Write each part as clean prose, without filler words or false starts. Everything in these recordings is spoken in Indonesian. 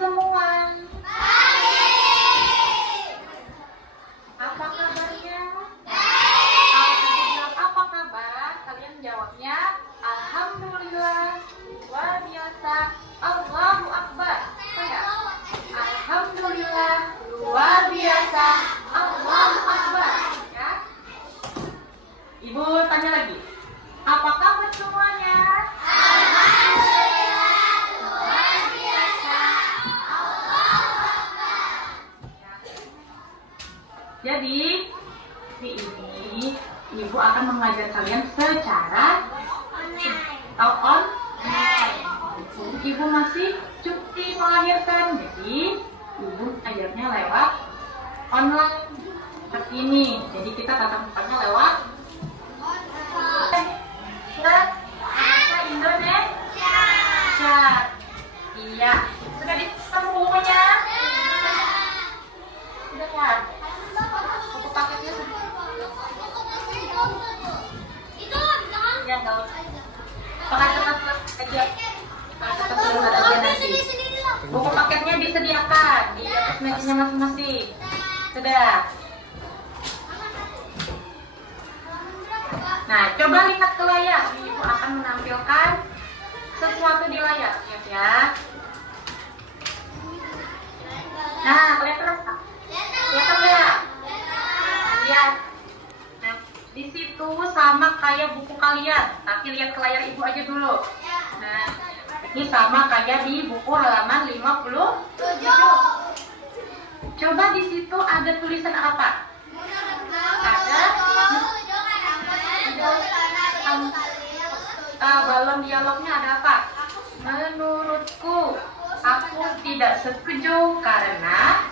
semua. Apa kabarnya? Kalau saya bilang apa kabar, kalian jawabnya alhamdulillah, luar biasa, Allahu Akbar. Enggak? Alhamdulillah, luar biasa, Allahu Akbar. Ya? Ibu tanya lagi. Apa kabar semuanya? Jadi, di ini Ibu akan mengajar kalian secara online. Ibu masih cuti melahirkan, jadi Ibu ajarnya lewat online seperti ini. Jadi kita tatap mukanya lewat bahasa Indonesia. Iya. Sudah ditemu bukunya? Sudah ya? Buku paketnya sudah. Ya nggak usah. Pakai kertas aja. Pakai kertas surat aja nanti. Buku paketnya disediakan di atas mejanya masing-masing. Sudah. Nah, coba lihat ke layar. Ibu akan menampilkan sesuatu di layar, ya. Nah, kelihatan nggak? Kelihatan nggak? Lihat. Nah, di situ sama kayak buku kalian. Tapi lihat ke layar Ibu aja dulu. Nah, ini sama kayak di buku halaman 57. Coba di situ ada tulisan apa? Ada balon dialognya ada apa? Menurutku, aku tidak setuju karena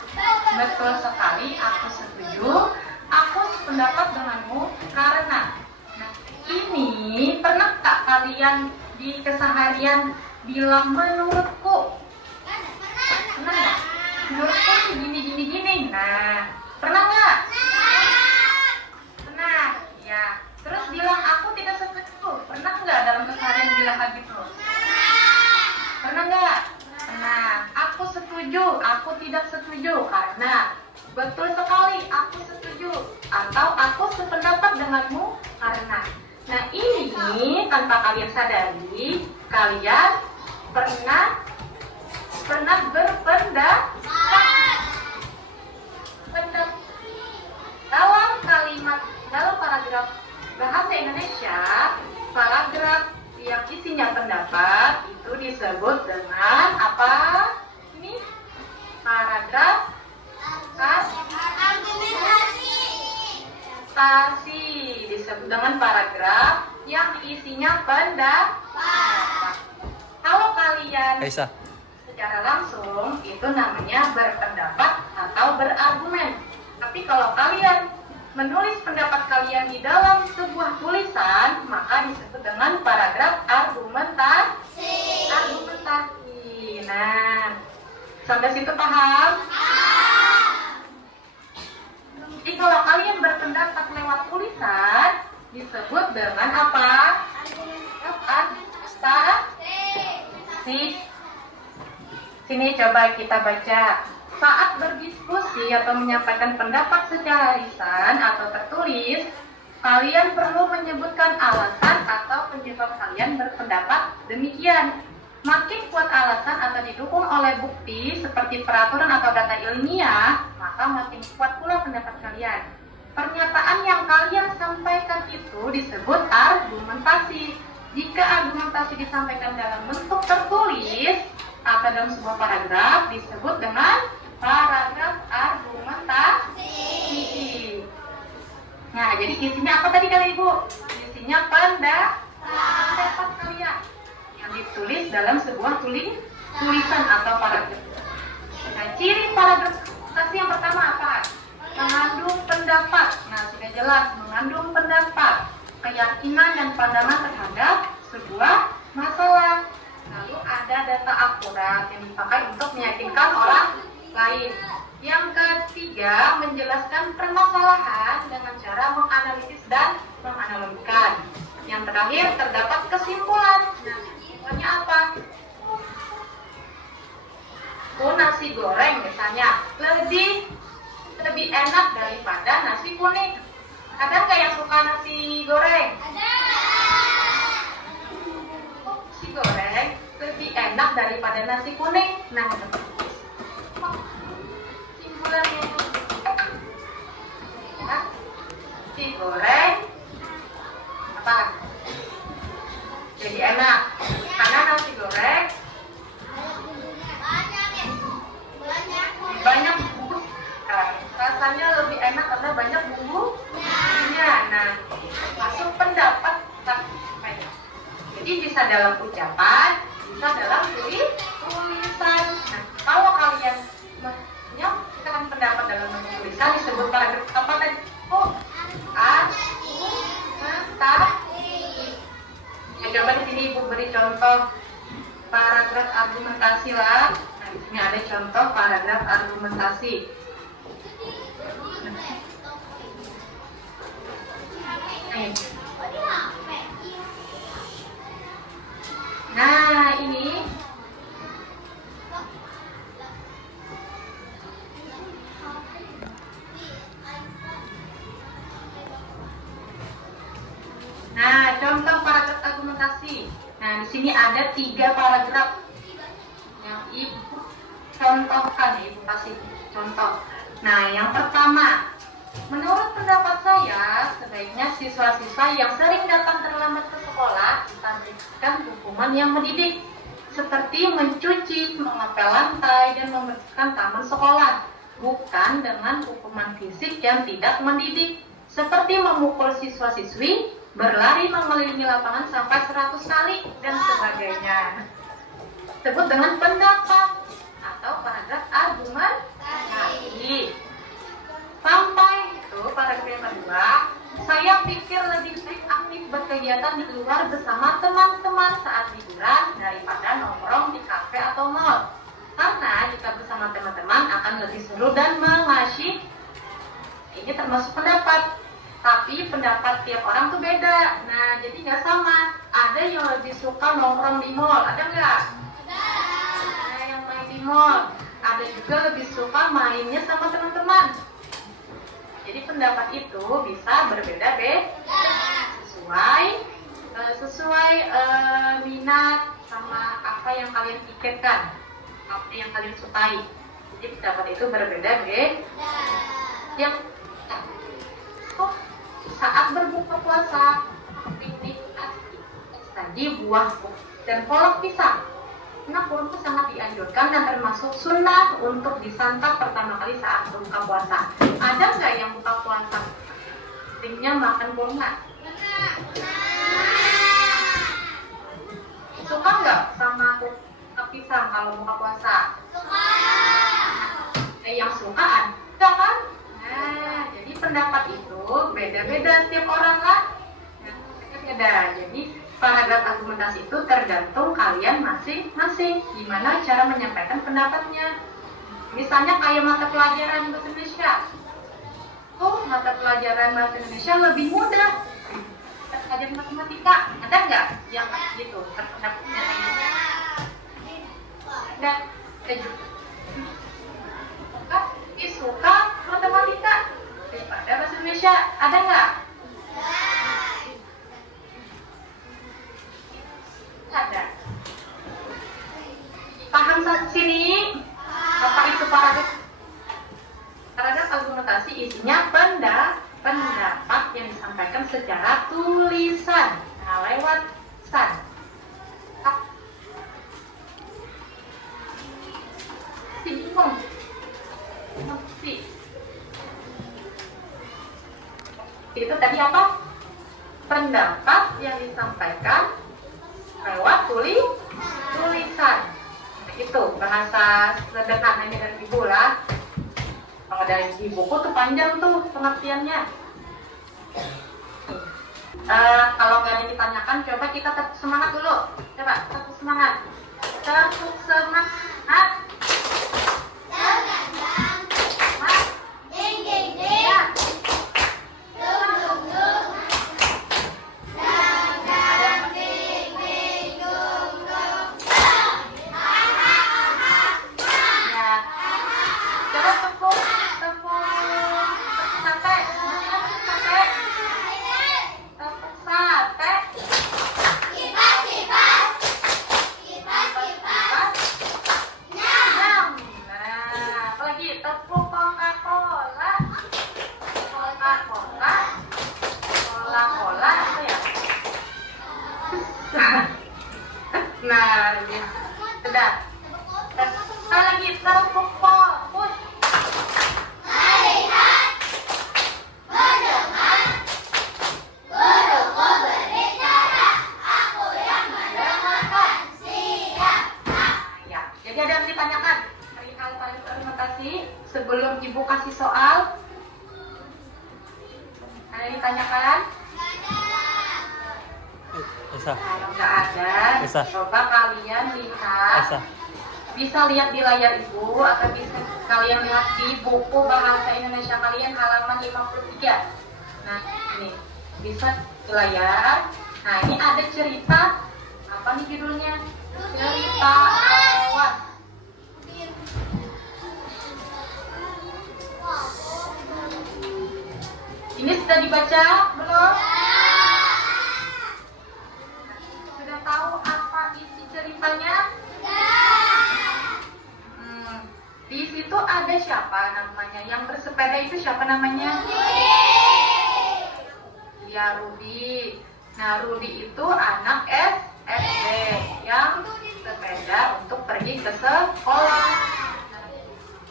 betul sekali aku setuju, aku sependapat denganmu karena. Nah, ini pernah tak kalian di keseharian bilang menurutku? Pernah nggak? Menurutku gini. Nah, pernah nggak? Pernah, ya. Terus bilang aku tidak setuju. Pernah nggak dalam keseharian bilang kayak gitu? Pernah nggak? Pernah. Aku setuju, aku tidak setuju karena. Betul sekali, aku setuju. Atau aku sependapat denganmu karena. Nah, ini tanpa kalian sadari, kalian pernah berpendapat. Dalam paragraf bahasa Indonesia, paragraf yang isinya pendapat itu disebut dengan apa? Ini paragraf argumentasi, disebut dengan paragraf yang isinya pendapat. Kalau kalian secara langsung itu namanya berpendapat atau berargumen. Tapi kalau kalian menulis pendapat kalian di dalam sebuah tulisan, maka disebut dengan paragraf argumentasi. Nah, sampai situ paham? Jadi kalau kalian berpendapat lewat tulisan, disebut dengan apa? Argumentasi. Sini coba kita baca. Saat berdiskusi atau menyampaikan pendapat secara lisan atau tertulis, kalian perlu menyebutkan alasan atau penyebab kalian berpendapat demikian. Makin kuat alasan atau didukung oleh bukti seperti peraturan atau data ilmiah, maka makin kuat pula pendapat kalian. Pernyataan yang kalian sampaikan itu disebut argumentasi. Jika argumentasi disampaikan dalam bentuk tertulis atau dalam sebuah paragraf, disebut dengan paragraf argumentasi. Nah, jadi isinya apa tadi kali Ibu? Isinya pendapat kalian yang ditulis dalam sebuah tulisan atau paragraf. Nah, ciri paragraf argumentasi yang pertama apa? Mengandung pendapat. Nah, sudah jelas mengandung pendapat, keyakinan dan pandangan terhadap sebuah masalah. Lalu ada data akurat yang dipakai untuk meyakinkan orang lain. Yang ketiga, menjelaskan permasalahan dengan cara menganalisis dan menganalogikan. Yang terakhir, terdapat kesimpulan. Nah, kesimpulannya apa? nasi goreng misalnya lebih enak daripada nasi kuning. Ada nggak yang suka nasi goreng? Ada. Nasi goreng lebih enak daripada nasi kuning. Nah, simpulannya ya, nasi goreng apa? Jadi enak karena nasi goreng banyak bumbu, rasanya lebih enak karena banyak bumbunya. Nah, masuk pendapat jadi bisa dalam ucapan, bisa dalam tulisan. Nah, kalau kalian menyampaikan pendapat dalam tulisan disebut paragraf apa tadi? Ya, coba di sini Ibu beri contoh paragraf argumentasi lah. Nah, di sini ada contoh paragraf argumentasi. Nah, ini contoh paragraf argumentasi. Nah, di sini ada 3 paragraf yang Ibu contohkan, Ibu kasih contoh. Nah, yang pertama, menurut pendapat saya, sebaiknya siswa-siswa yang sering datang terlambat ke sekolah diberikan hukuman yang mendidik, seperti mencuci, mengepel lantai, dan membersihkan taman sekolah, bukan dengan hukuman fisik yang tidak mendidik, seperti memukul siswa-siswi, berlari mengelilingi lapangan sampai 100 kali, dan sebagainya. Sebut dengan pendapat atau paragraf argumentasi. Sampai itu paragraf yang kedua, saya pikir lebih baik aktif berkegiatan di luar bersama teman-teman saat liburan daripada nongkrong di kafe atau mall. Karena jika bersama teman-teman akan lebih seru dan mengasyik. Ini termasuk pendapat. Tapi pendapat tiap orang tuh beda. Nah, jadi nggak sama. Ada yang lebih suka nongkrong di mall, ada nggak? Ada yang main di mall. Ada juga lebih suka mainnya sama teman-teman. Jadi pendapat itu bisa berbeda-beda sesuai minat sama apa yang kalian pikirkan, apa yang kalian sukai. Jadi pendapat itu berbeda-beda. Yang saat berbuka puasa, piknik tadi buah dan kolak pisang. Nah, kurma sangat dianjurkan dan termasuk sunnah untuk disantap pertama kali saat berbuka puasa. Ada nggak yang buka puasa pentingnya makan kurma? Suka nggak sama pisang kalau buka puasa? Suka. Yang suka ada kan? Nah, jadi pendapat itu beda-beda setiap orang lah. Beda. Jadi paragraf argumentasi itu tergantung kalian masing-masing gimana cara menyampaikan pendapatnya. Misalnya kayak mata pelajaran bahasa Indonesia. Mata pelajaran bahasa Indonesia lebih mudah. Pelajaran matematika ada nggak yang gitu pendapatnya? Ada. Suka matematika daripada bahasa Indonesia ada nggak? Ada. Paham sampai sini? Apa itu paragraf? Paragraf argumentasi isinya pendapat yang disampaikan secara tulisan, lewat pesan. Bingung? Itu tadi apa? Pendapat yang disampaikan lewat tulisan. Itu bahasa sederhananya dari Ibu lah. Kalau dari di buku tuh panjang tuh pengertiannya. Kalau nggak ada yang ditanyakan, coba kita tetap semangat dulu. Coba tetap semangat. Tetap semangat. Sudah. Sekali lagi, tepuk fokus. Melihat, mendengar, guruku berbicara, aku yang mendengarkan. Siap. Ya, jadi ada yang ditanyakan perihal paling fermentasi sebelum ibu kasih soal. Ada yang ditanyakan? Esa. Kalau nggak ada, Esa. coba kalian lihat. Esa. Bisa lihat di layar ibu atau bisa kalian lihat di buku bahasa Indonesia kalian halaman 53. Nah, ini bisa di layar. Nah, ini ada cerita. Apa nih judulnya? Cerita awas. Ini sudah dibaca belum? Sudah tahu apa isi ceritanya? Di situ ada siapa namanya? Yang bersepeda itu siapa namanya? Ya, Rudi. Nah, Rudi itu anak SD yang sepeda untuk pergi ke sekolah.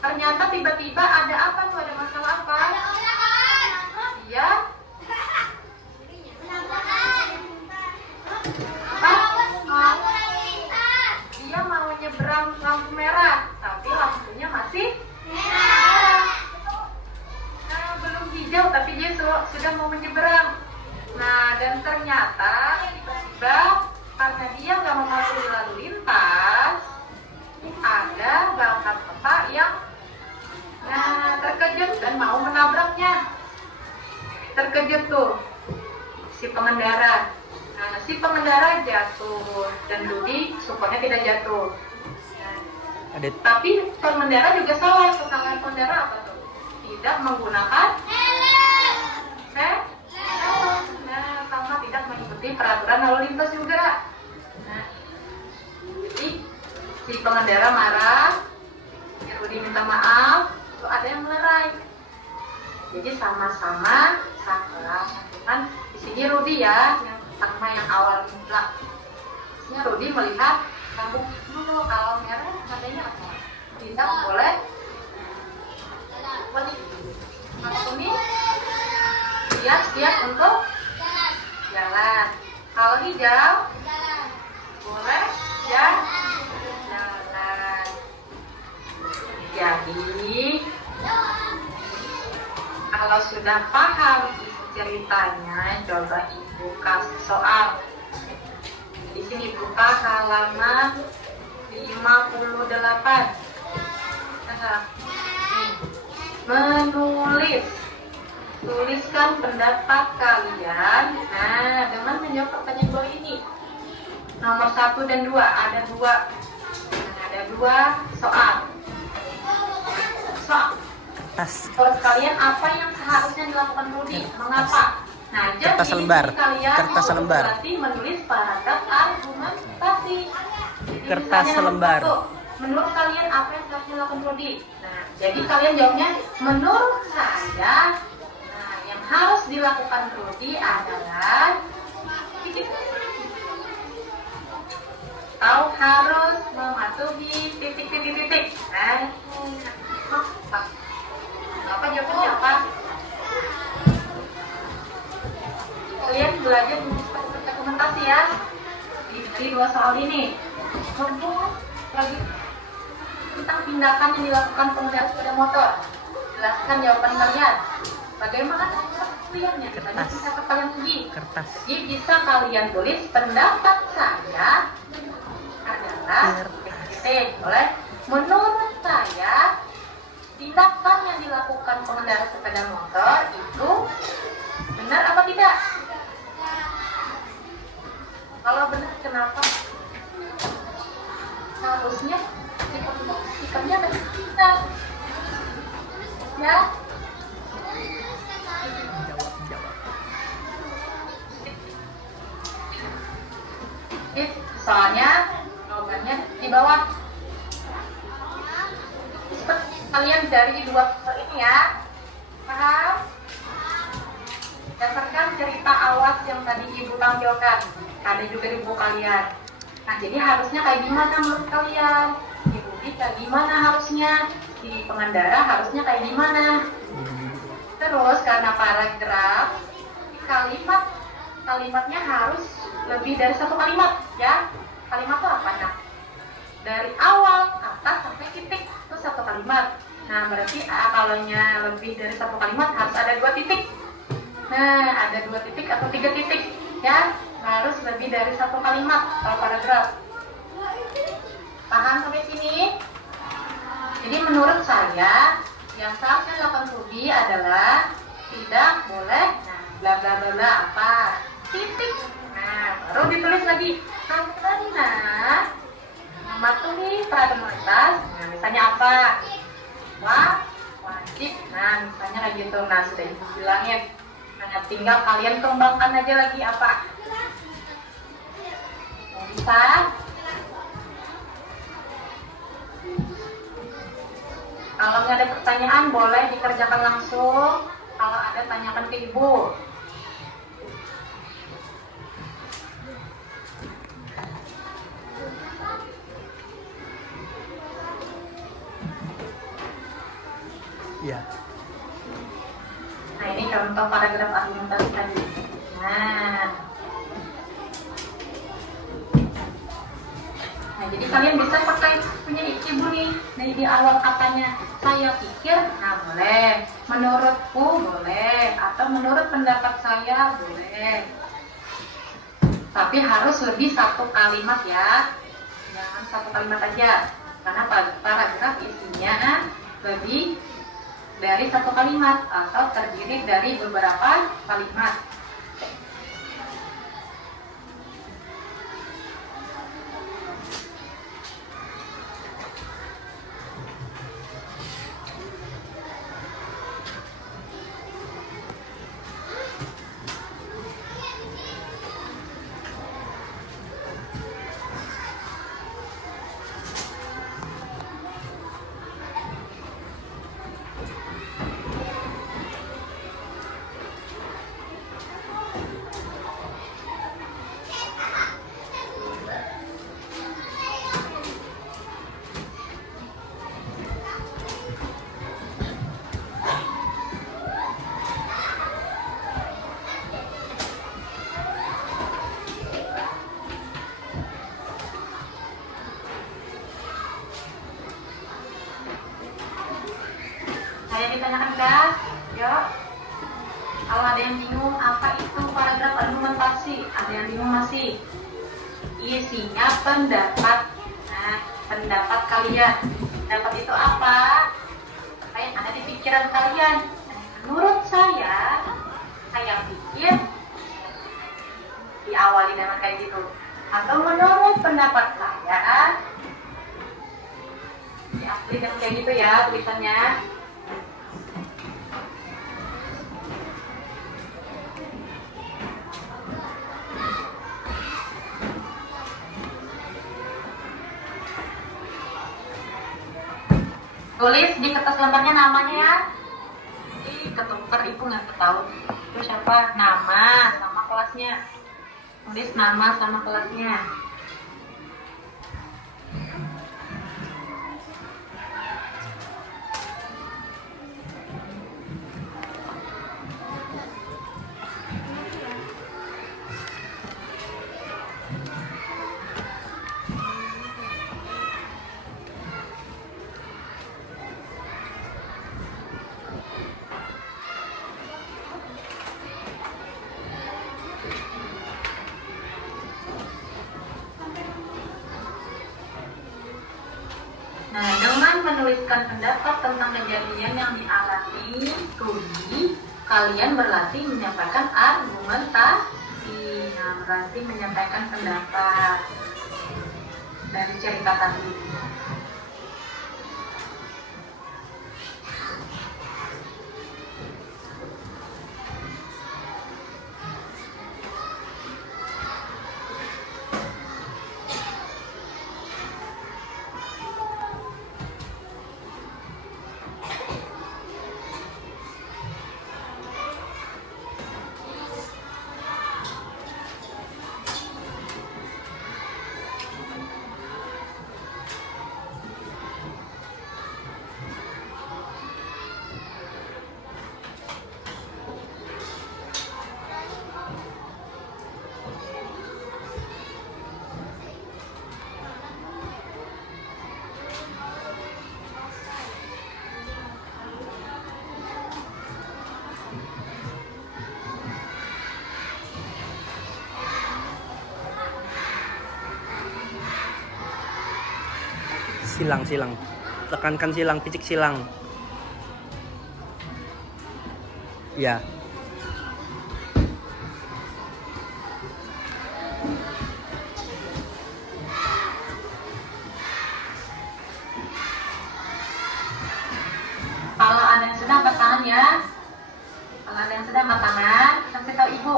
Ternyata tiba-tiba ada apa tuh? Ada masalah apa? Dia dia mau nyebrang lampu merah, tapi lampunya masih merah. Nah, belum hijau, tapi dia sudah mau menyeberang. Nah, dan ternyata tiba-tiba karena dia nggak mematuhi lalu lintas, ada bapak-bapak yang terkejut dan mau menabraknya. Terkejut tuh si pengendara. Nah, si pengendara jatuh dan Rudi syukurnya tidak jatuh. Nah, tapi pengendara juga salah. Kesalahan pengendara apa tuh? Tidak menggunakan helm. Nah, sama tidak mengikuti peraturan lalu lintas juga. Nah, jadi si pengendara marah, si Rudi minta maaf, tuh ada yang melerai. Jadi sama-sama salah. Cuman di sini Rudi ya, yang sama yang awal mula. Ini Rudi melihat lampu dulu, kalau merah tandanya apa? Tidak boleh. Maksudnya siap untuk jalan. Kalau hijau boleh ya jalan. Jadi kalau sudah paham ceritanya, coba ibu kasih soal. Di sini buka halaman 58. Nah, menulis. Tuliskan pendapat kalian. Nah, dengan menjawab pertanyaan bawah ini. Nomor 1 dan 2 ada dua. Nah, ada dua soal. Menurut kalian apa yang seharusnya dilakukan Rudi? Mengapa? Nah, jadi kertas selembar. berarti menulis paragraf argumentasi. Jadi Kertas misalnya selembar. nomor 1, menurut kalian apa yang seharusnya dilakukan Rudi? Nah, jadi kalian jawabnya menurut saya. Nah, yang harus dilakukan Rudi adalah atau harus mematuhi titik. Nah, apa jawabannya apa? Kalian belajar dokumentasi ya di dua soal ini. Kemudian lagi tentang tindakan yang dilakukan pengendara sepeda motor. Jelaskan jawaban kalian. Bagaimana pilihannya? Kita bisa kalian uji. Kertas. Jadi bisa kalian tulis pendapat saya adalah boleh. Menurut saya tindakan yang dilakukan pengendara sepeda motor itu benar apa tidak? Kalau benar, kenapa? Harusnya sikapnya dari kita, ya. Soalnya jawabannya di bawah. Kalian dari dua soal ini ya, paham? Berdasarkan cerita awas yang tadi ibu tampilkan, ada juga di buku kalian. Nah, jadi harusnya kayak gimana menurut kalian? Di Budi kayak gimana harusnya? Di pengendara harusnya kayak gimana? Terus karena paragraf, kalimatnya harus lebih dari satu kalimat, ya. Kalimat itu apa? Nah, dari awal kata sampai titik itu satu kalimat. Nah, berarti kalaunya lebih dari satu kalimat harus ada 2 titik. Nah, ada 2 titik atau 3 titik, ya. Harus lebih dari satu kalimat kalau paragraf. Paham sampai sini? Jadi menurut saya yang seharusnya dilakukan Budi adalah tidak boleh, nah, bla bla bla bla apa, titik. Nah, baru ditulis lagi karena mematuhi peraturan lalu lintas. Nah, misalnya apa? Wajib. Nah, misalnya kayak gitu. Nah, sudah ibu bilangin. Nah, tinggal kalian kembangkan aja lagi apa? Bisa? Kalau nggak ada pertanyaan boleh dikerjakan langsung. Kalau ada tanyakan ke ibu. Iya. Nah, ini contoh paragraf argumentasi tadi. Nah, jadi kalian bisa pakai punya ibu nih di awal katanya. Saya pikir, nah boleh. Menurutku boleh. Atau menurut pendapat saya boleh. Tapi harus lebih satu kalimat ya. Jangan satu kalimat aja. Karena paragraf isinya lebih dari satu kalimat atau terdiri dari beberapa kalimat. Saya ditanyakan dah, yuk. Kalau ada yang bingung apa itu paragraf argumentasi, ada yang bingung masih. Isinya pendapat. Nah, pendapat kalian. Pendapat itu apa? Apa yang ada di pikiran kalian? Nah, menurut saya pikir diawali dengan kayak gitu. Atau menurut pendapat saya, diakhiri dengan kayak gitu ya tulisannya. Tulis di kertas lembarnya namanya ya. Jadi ketuker ibu nggak tahu itu siapa, nama sama kelasnya. Tulis nama sama kelasnya. Nah, dengan menuliskan pendapat tentang kejadian yang dialami studi, kalian berlatih menyampaikan argumentasi. Nah, berlatih menyampaikan pendapat dari cerita tadi. Silang, silang. Tekankan silang, picik silang. Ya. Kalau ada yang sudah angkat tangan ya. Kalau ada yang sudah angkat tangan, kasih tahu ibu.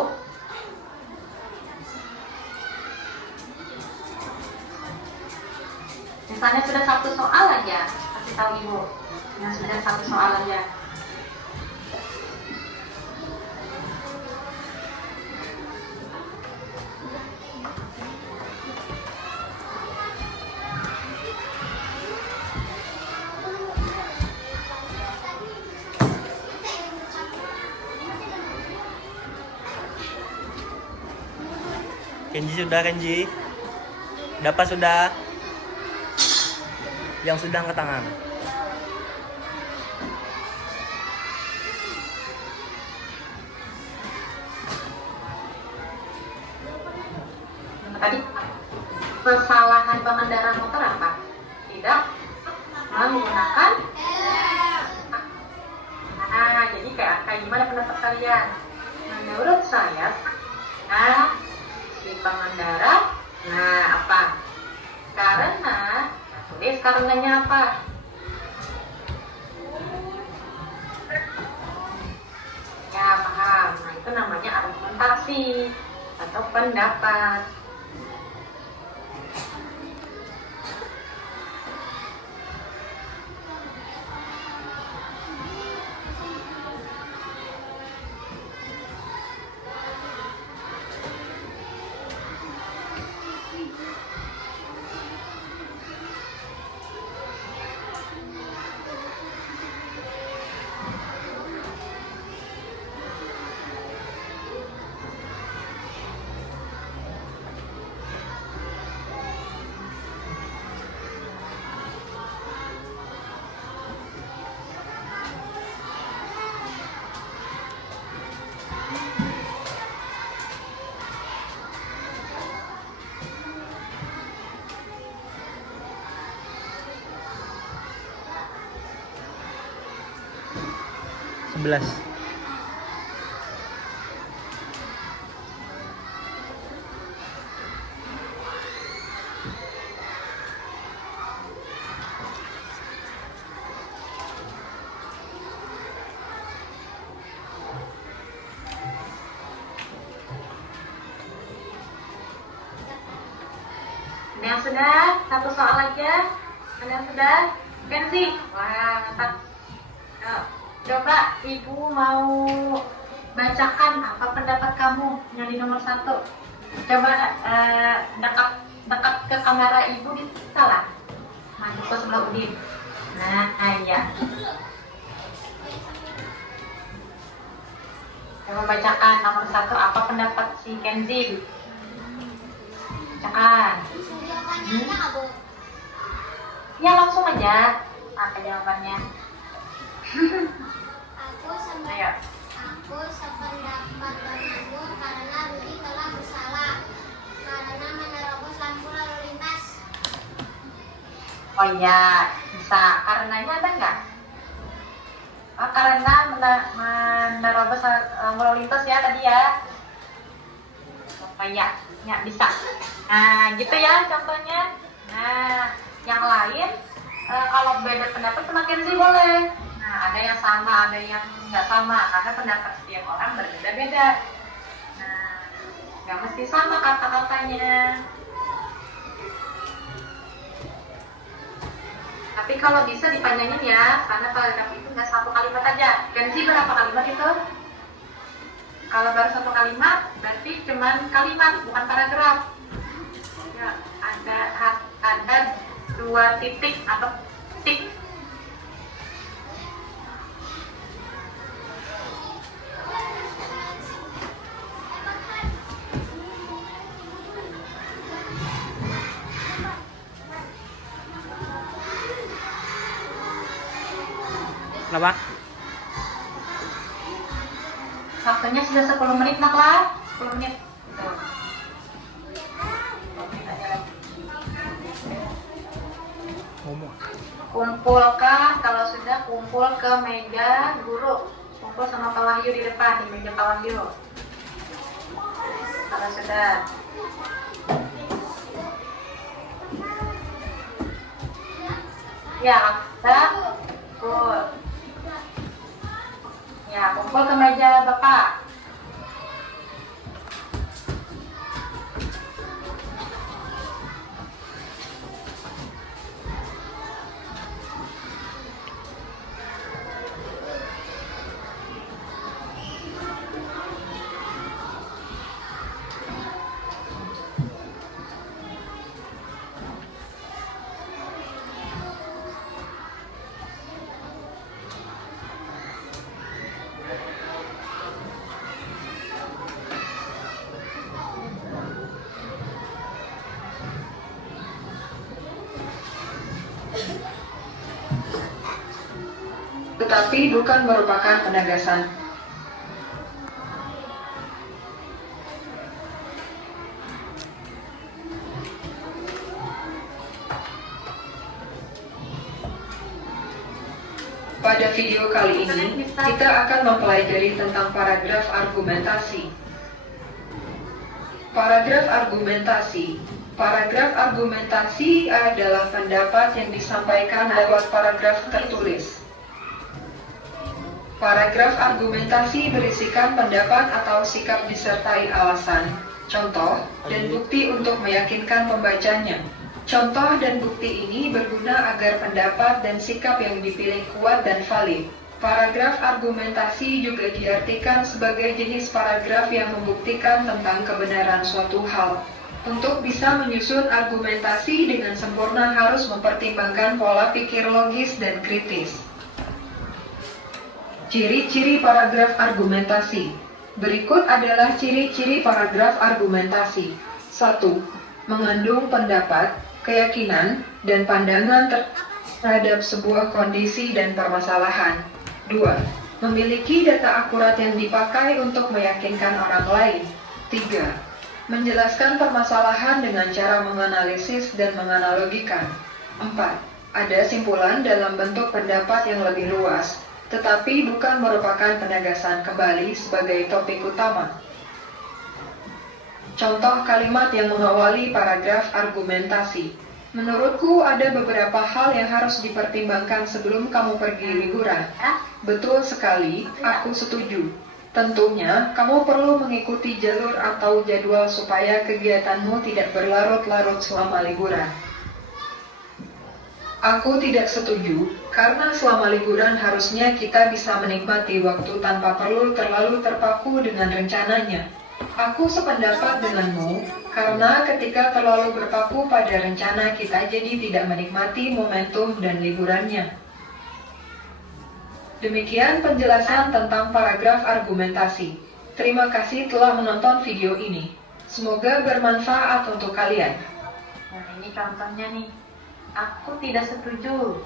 Misalnya sudah satu soal aja, kasih tahu ibu. Yang sudah satu soal aja. Kenji sudah, Kenji. Dapat sudah. Yang sudah angkat tangan. Tadi kesalahan pengendara motor apa? Tidak menggunakan. Nah, jadi kayak gimana pendapat kalian? Menurut saya, si pengendara, apa? Karena, tulis karenanya apa? Ya, paham. Nah, itu namanya argumentasi atau pendapat. Sebelas. Ada yang sudah? Satu soal aja. Ada yang sudah? Kenzi? Wah, mantap. Yuk, coba ibu mau bacakan apa pendapat kamu yang di nomor 1. Coba dekat ke kamera ibu bisa lah. Maju ke sebelah Udin. Nah, iya. Coba bacakan nomor 1 apa pendapat si Kenzi? Bacakan. Ya langsung aja. Apa jawabannya? Ayo. Aku sependapat dengan Ibu karena Rudi telah bersalah karena menerobos lampu lalu lintas. Oh iya, bisa. Karenanya ada nggak? Oh, karena menerobos lalu lintas ya tadi ya. Oh iya, ya bisa. Nah, gitu ya contohnya. Nah, yang lain kalau beda pendapat sama Kenzi boleh. Nah, ada yang sama, ada yang nggak sama, karena pendapat setiap orang berbeda-beda. Nah, nggak mesti sama kata-katanya. Tapi kalau bisa dipanjangin ya, karena paragraf itu nggak satu kalimat aja. Kenzi berapa kalimat itu? Kalau baru satu kalimat, berarti cuman kalimat, bukan paragraf. Ya, ada 2 titik atau tik. Kenapa? Waktunya sudah 10 menit nak lah. 10 menit. Tuh. 10 menit aja lagi. Ngomong. Kumpulkan, kalau sudah kumpul ke meja guru. Kumpul sama Pak Wahyu di depan, di meja Pak Wahyu. Kalau sudah. Ya, sudah. Kumpul. Ya, kumpul ke meja Bapak. Tetapi bukan merupakan penegasan. Pada video kali ini, kita akan mempelajari tentang paragraf argumentasi. Paragraf argumentasi. Paragraf argumentasi adalah pendapat yang disampaikan lewat paragraf tertulis. Paragraf argumentasi berisikan pendapat atau sikap disertai alasan, contoh, dan bukti untuk meyakinkan pembacanya. Contoh dan bukti ini berguna agar pendapat dan sikap yang dipilih kuat dan valid. Paragraf argumentasi juga diartikan sebagai jenis paragraf yang membuktikan tentang kebenaran suatu hal. Untuk bisa menyusun argumentasi dengan sempurna harus mempertimbangkan pola pikir logis dan kritis. Ciri-ciri paragraf argumentasi. Berikut adalah ciri-ciri paragraf argumentasi. 1. Mengandung pendapat, keyakinan, dan pandangan terhadap sebuah kondisi dan permasalahan. 2. Memiliki data akurat yang dipakai untuk meyakinkan orang lain. 3. Menjelaskan permasalahan dengan cara menganalisis dan menganalogikan. 4. Ada simpulan dalam bentuk pendapat yang lebih luas, tetapi bukan merupakan penegasan kembali sebagai topik utama. Contoh kalimat yang mengawali paragraf argumentasi. Menurutku ada beberapa hal yang harus dipertimbangkan sebelum kamu pergi liburan. Betul sekali, aku setuju. Tentunya, kamu perlu mengikuti jalur atau jadwal supaya kegiatanmu tidak berlarut-larut selama liburan. Aku tidak setuju, karena selama liburan harusnya kita bisa menikmati waktu tanpa perlu terlalu terpaku dengan rencananya. Aku sependapat denganmu, karena ketika terlalu berpaku pada rencana kita jadi tidak menikmati momentum dan liburannya. Demikian penjelasan tentang paragraf argumentasi. Terima kasih telah menonton video ini. Semoga bermanfaat untuk kalian. Nah, ini contohnya nih. Aku tidak setuju.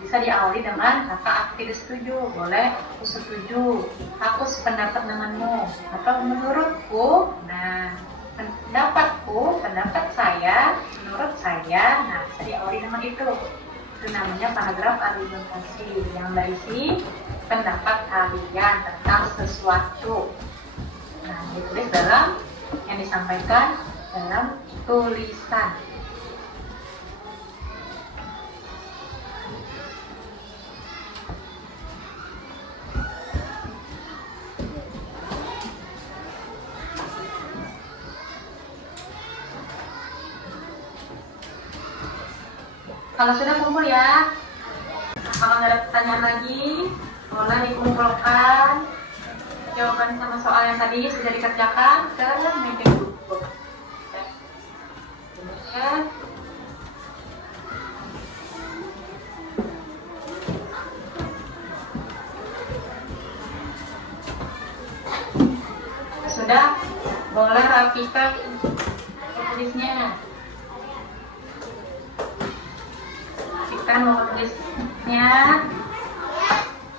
Bisa diawali dengan kata aku tidak setuju. Boleh, aku setuju. Aku sependapat denganmu. Atau menurutku. Nah, pendapatku, pendapat saya, menurut saya. Nah, bisa diawali dengan itu. Itu namanya paragraf argumentasi yang berisi pendapat kalian tentang sesuatu. Nah, ditulis dalam yang disampaikan dalam tulisan. Kalau sudah kumpul ya, kalau nggak ada pertanyaan lagi, boleh dikumpulkan jawaban sama soal yang tadi sudah dikerjakan ke meja guru. Ya. Sudah, boleh rapikan tulisnya. Kita mau tulisnya,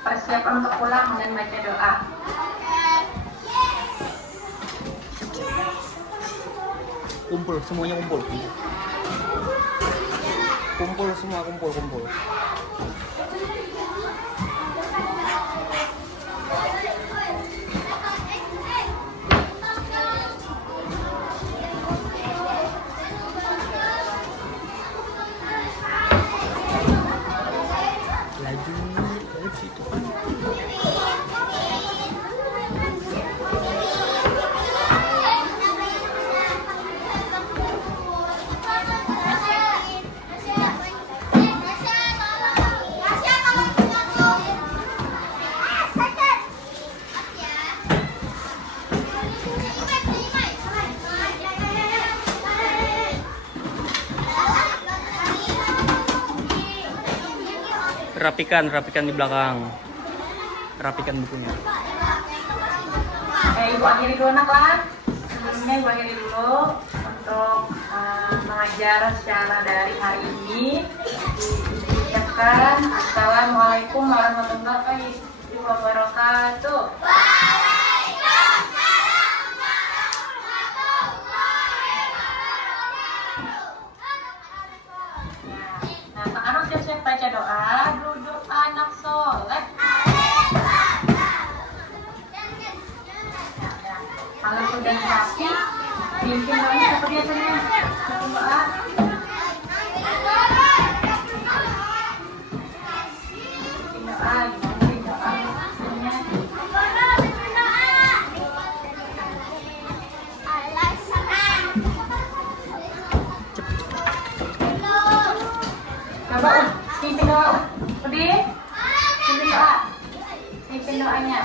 persiapan untuk pulang dan baca doa. Kumpul, semuanya kumpul. Kumpul semua, kumpul. Laju situ. Rapikan di belakang. Rapikan bukunya. Ibu akhiri dulu nak lah. Sebelumnya ibu akhiri dulu untuk mengajar secara dari hari ini. Diucapkan Assalamualaikum warahmatullahi wabarakatuh. Nah, sekarang siap-siap baca doa. Duduk anak soleh. Kalau sudah rapi, pimpin doanya seperti biasanya. Pimpin doa. Pimpin doa, pimpin doa. Coba pimpin doa. Udah, pimpin doa. Pimpin doanya.